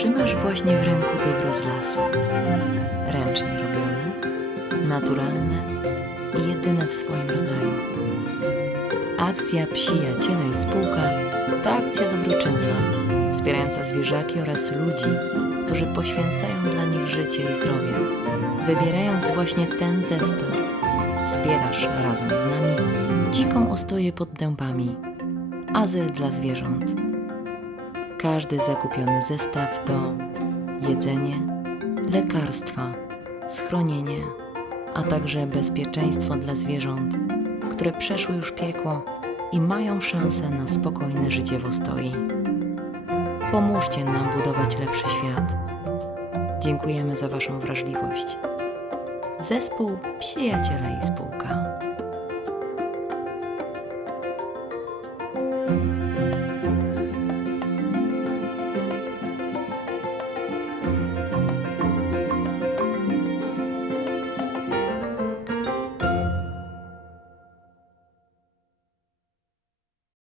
Trzymasz właśnie w ręku dobro z lasu. Ręcznie robione, naturalne i jedyne w swoim rodzaju. Akcja Przyjaciele i Spółka to akcja dobroczynna, wspierająca zwierzaki oraz ludzi, którzy poświęcają dla nich życie i zdrowie. Wybierając właśnie ten zestaw, wspierasz razem z nami dziką ostoję pod dębami, azyl dla zwierząt. Każdy zakupiony zestaw to jedzenie, lekarstwa, schronienie, a także bezpieczeństwo dla zwierząt, które przeszły już piekło i mają szansę na spokojne życie w ostoi. Pomóżcie nam budować lepszy świat. Dziękujemy za Waszą wrażliwość. Zespół Przyjaciele i Spółka.